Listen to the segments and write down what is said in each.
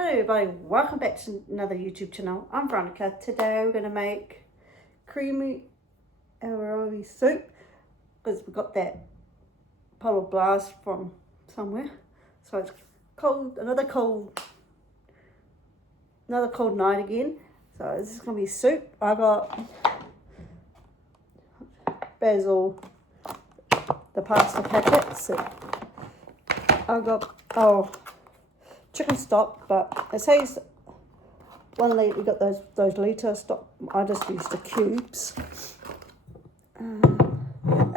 Hello everybody, welcome back to another YouTube channel. I'm Veronica. Today we're going to make creamy ravioli soup because we got that bottle blast from somewhere. So it's cold, another cold night again. So this is going to be soup. I got basil, the pasta packets. I got chicken stock, but it says 1 litre. We got those litre stock. I just used the cubes.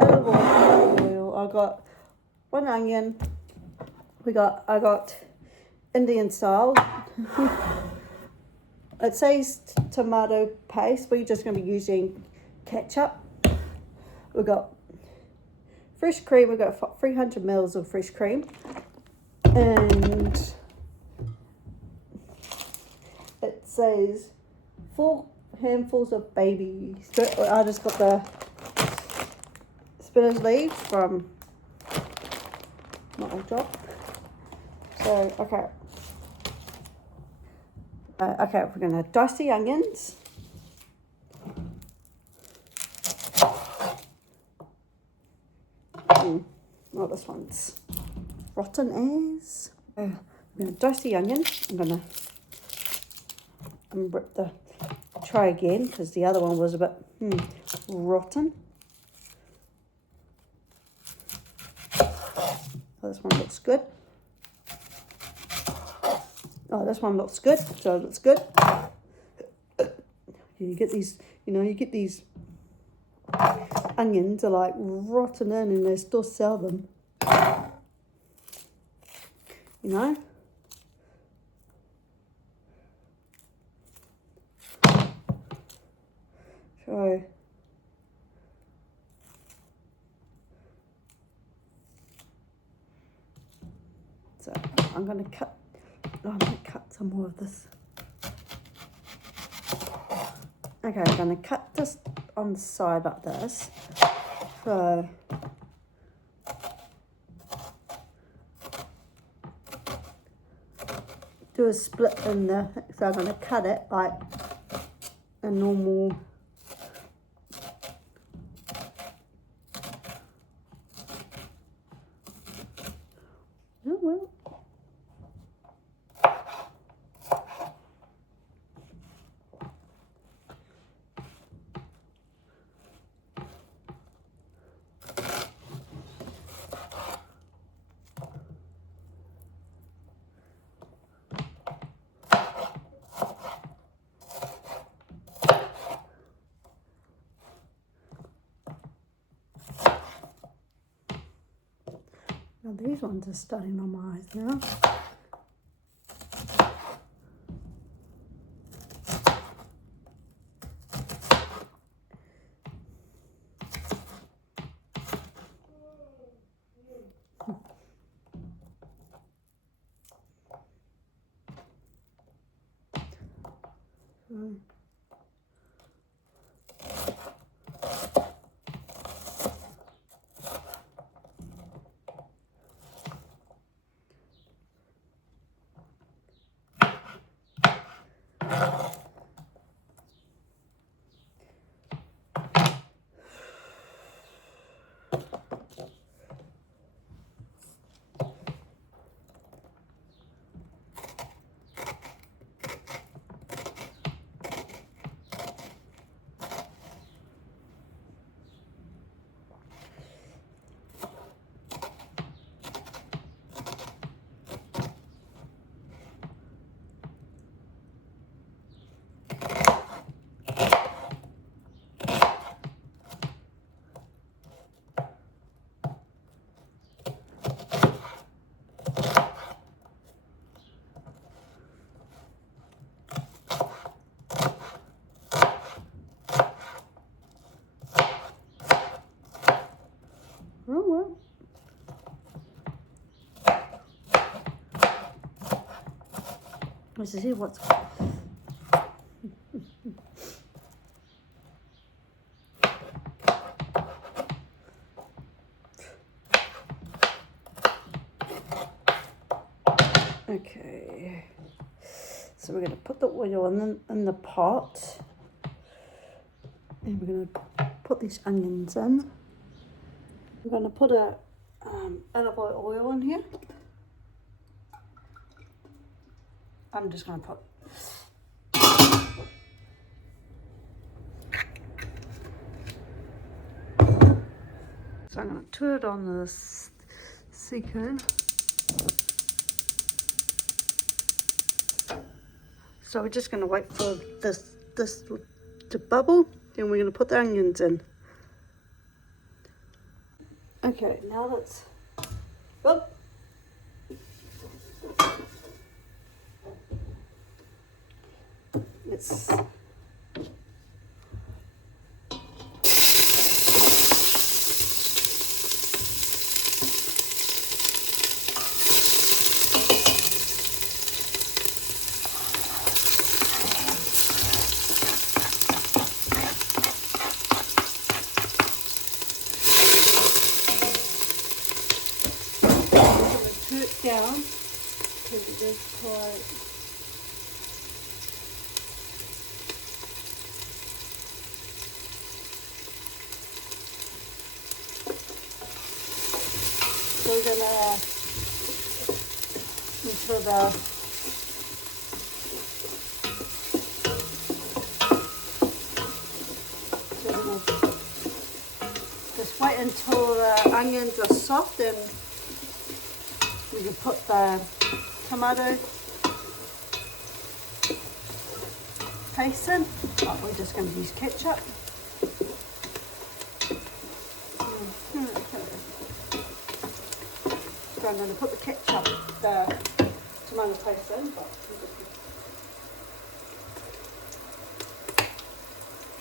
Olive oil. I got 1 onion. I got Indian style. It says tomato paste. We're just going to be using ketchup. We got fresh cream. We got 300 mils of fresh cream, and it says 4 handfuls of baby. I just got the spinach leaves from my old job. So okay, we're gonna dice the onions. Oh, this one's rotten as. I'm gonna dice the onion. I'm gonna rip the tray again because the other one was a bit rotten. Oh, this one looks good. Oh, this one looks good. So it looks good. You get these, you get these onions are like rotten in, and they still sell them. So I'm going to cut. I might cut some more of this. Okay, I'm going to cut this on the side like this. So do a split in the. So I'm going to cut it like a normal. Oh well. Now these ones are starting on my eyes now. Oh well. Let's see what's. Okay. So we're going to put the oil in the pot. And we're going to put these onions in. I'm going to put a olive oil in here. I'm just going to put so I'm going to turn it on the seco. So we're just going to wait for this to bubble, then we're going to put the onions in. Okay, now that's, oh. Let's turn it down because it is quite. So we're gonna until the just wait until the onions are soft, and we can put the tomato paste in. Oh, we're just going to use ketchup. So I'm going to put the ketchup, the tomato paste in.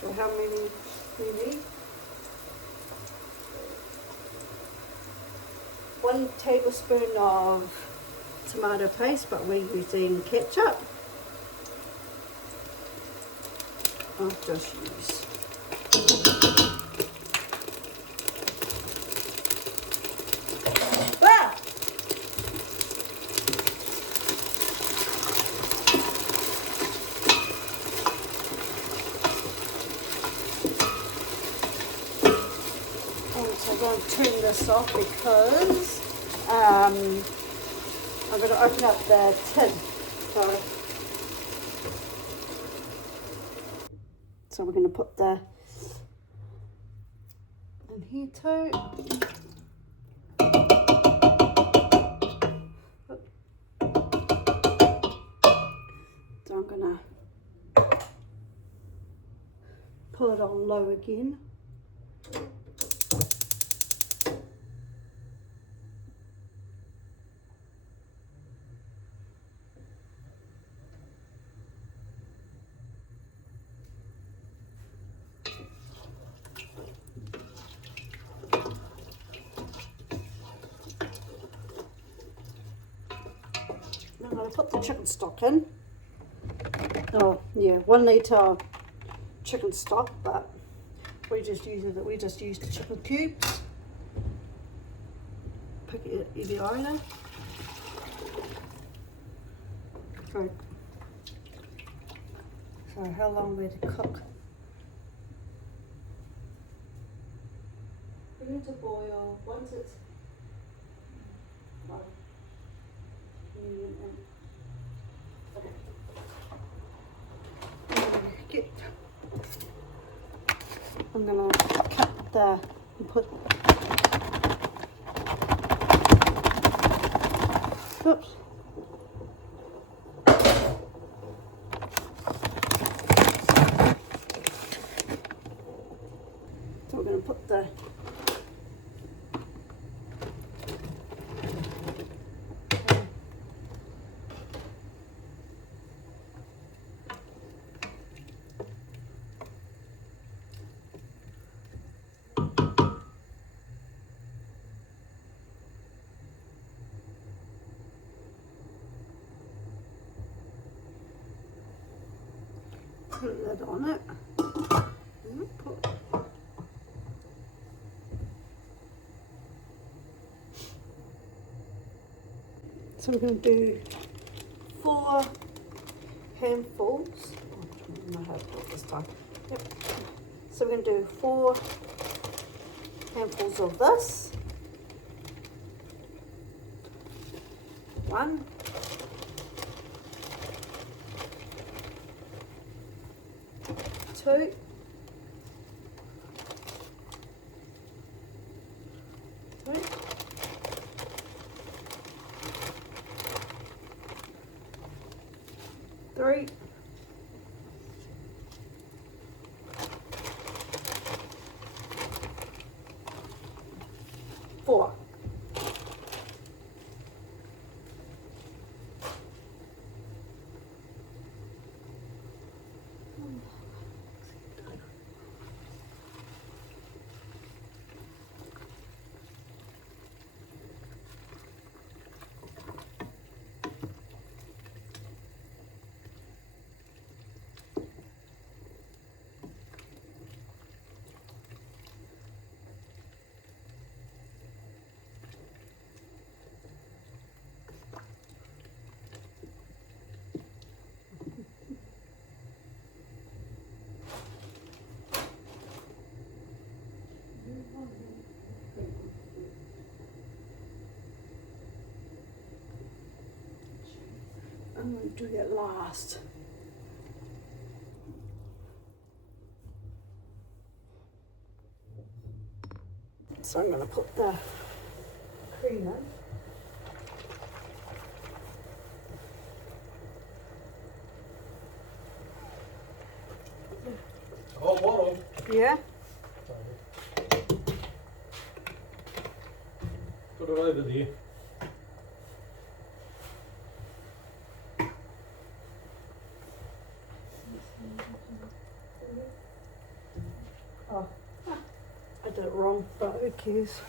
So how many we need? 1 tablespoon of tomato paste, but we're using ketchup. I'll just use. Ah! So I'm going to turn this off because I'm going to open up the tin. So we're going to put the in here too. So I'm going to pull it on low again. I'm going to put the chicken stock in. Oh yeah, 1 litre chicken stock, but we just use the chicken cubes. Pick it either either. So how long will it cook? Bring it to boil. Once it's medium and I'm gonna cut the and put. Oops. So we're gonna put the put a lid on it. So we're going to do 4 handfuls. Oh, I don't know how to do it this time. Yep. So we're going to do 4 handfuls of this. 1, 2, 3, 3, 4. I'm going to do that last. So I'm going to put the cream in. Oh, bottle. Yeah. Put it over there. Oh, I did it wrong, but who cares?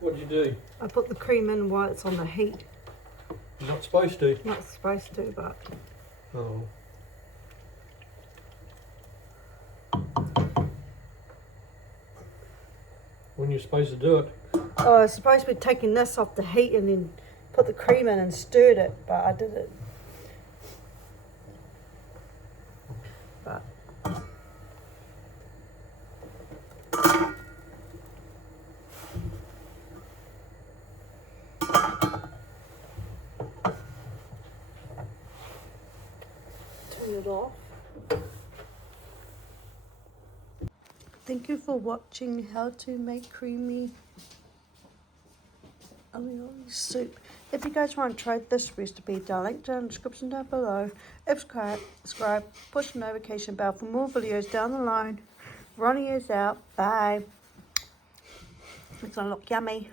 What'd you do? I put the cream in while it's on the heat. You're not supposed to. Not supposed to, but Oh. When you're supposed to do it. oh, I was supposed to be taking this off the heat and then put the cream in and stirred it, but I did it. But turn it off. Thank you for watching how to make creamy ravioli soup. If you guys want to try this recipe, I'll link down in the description down below. Subscribe, push the notification bell for more videos down the line. Ronnie is out. Bye. It's gonna look yummy.